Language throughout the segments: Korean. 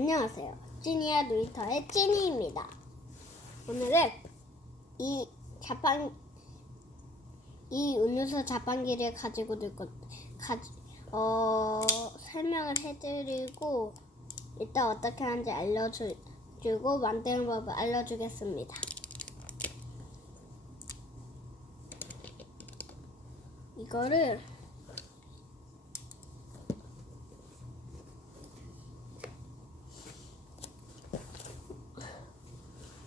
안녕하세요. 찐이야 놀이터의 찐이입니다. 오늘은 이 자판 이 음료수 자판기를 가지고 들 것, 가지, 어, 설명을 해드리고 일단 어떻게 하는지 알려주고 만드는 법을 알려주겠습니다. 이거를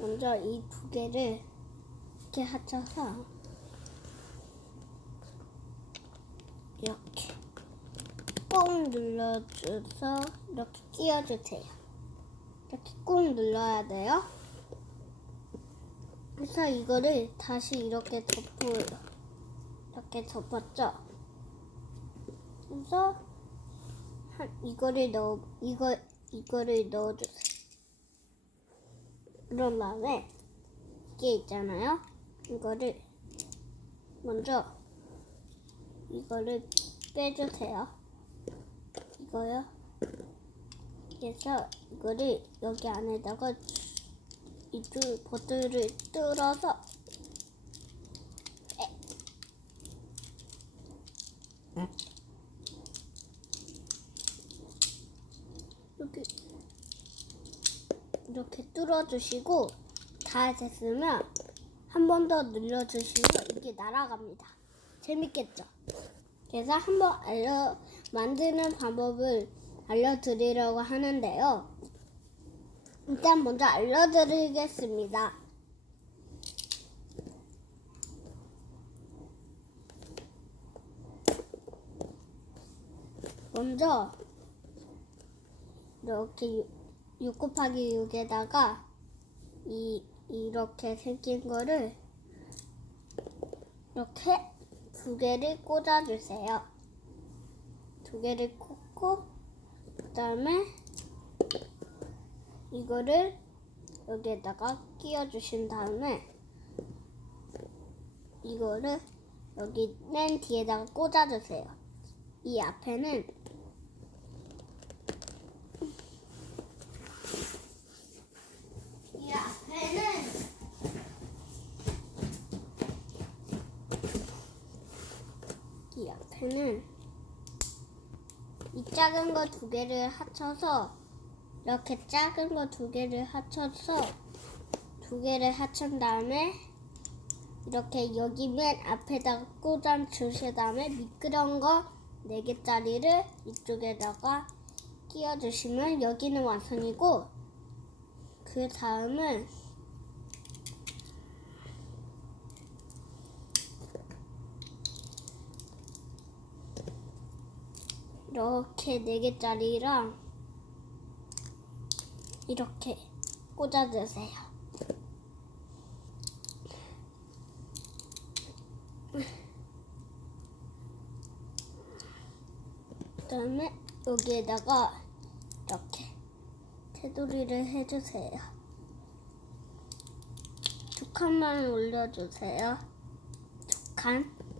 먼저 이 두 개를 이렇게 합쳐서 이렇게 꾹 눌러줘서 이렇게 끼워주세요. 이렇게 꾹 눌러야 돼요. 그래서 이거를 다시 이렇게 덮어요. 이렇게 덮었죠. 그래서 한 이거를 넣어 이거 이거를 넣어주세요. 그런 다음에 이게 있잖아요. 이거를 먼저 이거를 빼주세요. 이거요. 그래서 이거를 여기 안에다가 이쪽 버튼을 뚫어서 에. 여기 이렇게 뚫어주시고 다 됐으면 한 번 더 눌러주시고 이게 날아갑니다. 재밌겠죠? 그래서 한번 알려 만드는 방법을 알려드리려고 하는데요. 일단 먼저 알려드리겠습니다. 먼저 이렇게 6 곱하기 6에다가 이 이렇게 생긴 거를 이렇게 두 개를 꽂아주세요. 두 개를 꽂고 그 다음에 이거를 여기에다가 끼워주신 다음에 이거를 여기 맨 뒤에다가 꽂아주세요. 이 앞에는 이 앞에는 이 앞에는 이 작은 거 두 개를 합쳐서 이렇게 작은 거 두 개를 합쳐서 두 개를 합친 다음에 이렇게 여기 맨 앞에다가 꽂아 주신 다음에 미끄러운 거네 개짜리를 이쪽에다가 끼워 주시면 여기는 완성이고 그 다음은 이렇게 네 개짜리랑 이렇게 꽂아주세요. 그 다음에 여기에다가 이렇게 테두리를 해주세요. 두 칸만 올려주세요. 두 칸.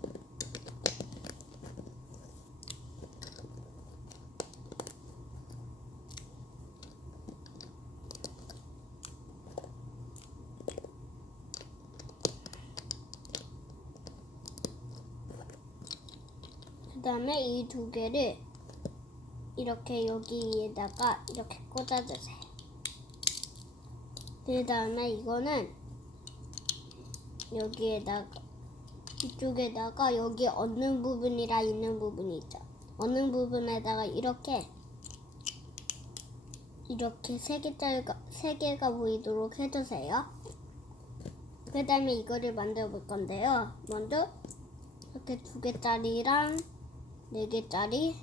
그 다음에 이 두 개를 이렇게 여기에다가 이렇게 꽂아주세요. 그 다음에 이거는 여기에다가 이쪽에다가 여기 얻는 부분이라 있는 부분이 있죠. 얻는 부분에다가 이렇게 이렇게 세 개짜리가 세 개가 보이도록 해주세요. 그 다음에 이거를 만들어 볼 건데요. 먼저 이렇게 두 개짜리랑 네 개짜리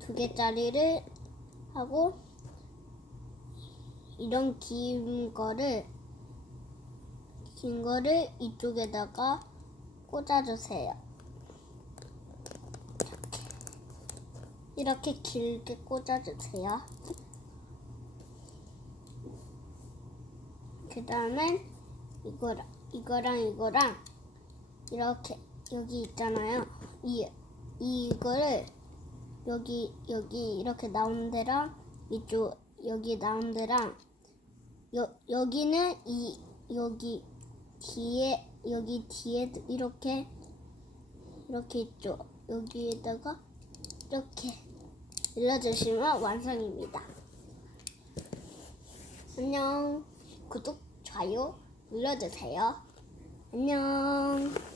두 개짜리를 하고 이런 긴 거를 긴 거를 이쪽에다가 꽂아주세요. 이렇게, 길게 꽂아주세요. 그 다음엔 이거랑 이거랑 이거랑 이렇게 여기 있잖아요. 이 이거를 여기 여기 이렇게 나오는 데랑 이쪽 여기 나온 데랑 여, 여기는 이 여기 뒤에 여기 뒤에 이렇게 이렇게 있죠. 여기에다가 이렇게 눌러주시면 완성입니다. 안녕. 구독, 좋아요 눌러주세요. 안녕.